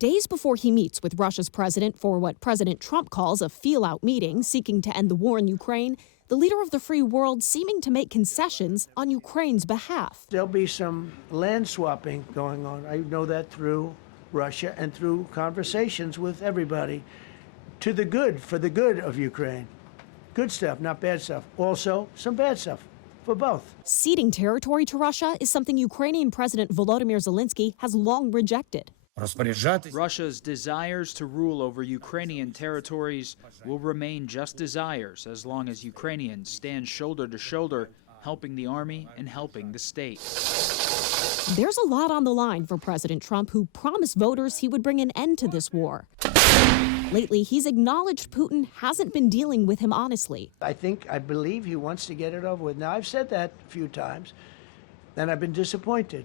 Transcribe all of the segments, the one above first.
Days before he meets with Russia's president for what President Trump calls a feel-out meeting seeking to end the war in Ukraine, the leader of the free world seeming to make concessions on Ukraine's behalf. There'll be some land swapping going on. I know that through Russia and through conversations with everybody. To the good, for the good of Ukraine. Good stuff, not bad stuff. Also, some bad stuff. For both. Ceding territory to Russia is something Ukrainian President Volodymyr Zelenskyy has long rejected. Russia's desires to rule over Ukrainian territories will remain just desires as long as Ukrainians stand shoulder to shoulder, helping the army and helping the state. There's a lot on the line for President Trump, who promised voters he would bring an end to this war. Lately, he's acknowledged Putin hasn't been dealing with him honestly. I believe he wants to get it over with. Now, I've said that a few times, and I've been disappointed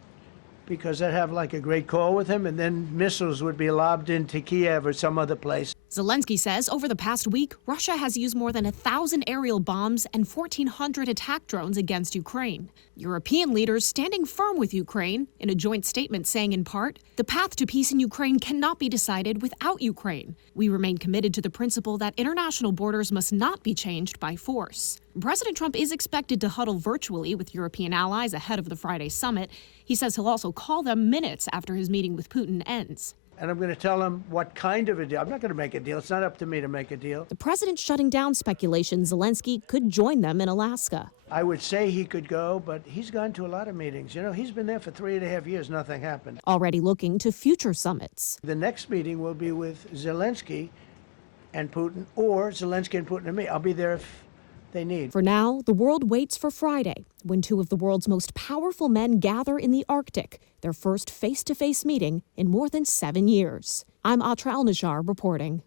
because I'd have like a great call with him, and then missiles would be lobbed into Kiev or some other place. Zelenskyy says over the past week, Russia has used more than 1,000 aerial bombs and 1,400 attack drones against Ukraine. European leaders standing firm with Ukraine in a joint statement saying in part, the path to peace in Ukraine cannot be decided without Ukraine. We remain committed to the principle that international borders must not be changed by force. President Trump is expected to huddle virtually with European allies ahead of the Friday summit. He says he'll also call them minutes after his meeting with Putin ends. And I'm going to tell him what kind of a deal. I'm not going to make a deal. It's not up to me to make a deal. The president's shutting down speculation Zelenskyy could join them in Alaska. I would say he could go, but he's gone to a lot of meetings. You know, he's been there for 3.5 years. Nothing happened. Already looking to future summits. The next meeting will be with Zelenskyy and Putin, or Zelenskyy and Putin and me. I'll be there if they need. For now, the world waits for Friday, when two of the world's most powerful men gather in the Arctic, their first face-to-face meeting in more than 7 years. I'm Atra El-Najjar reporting.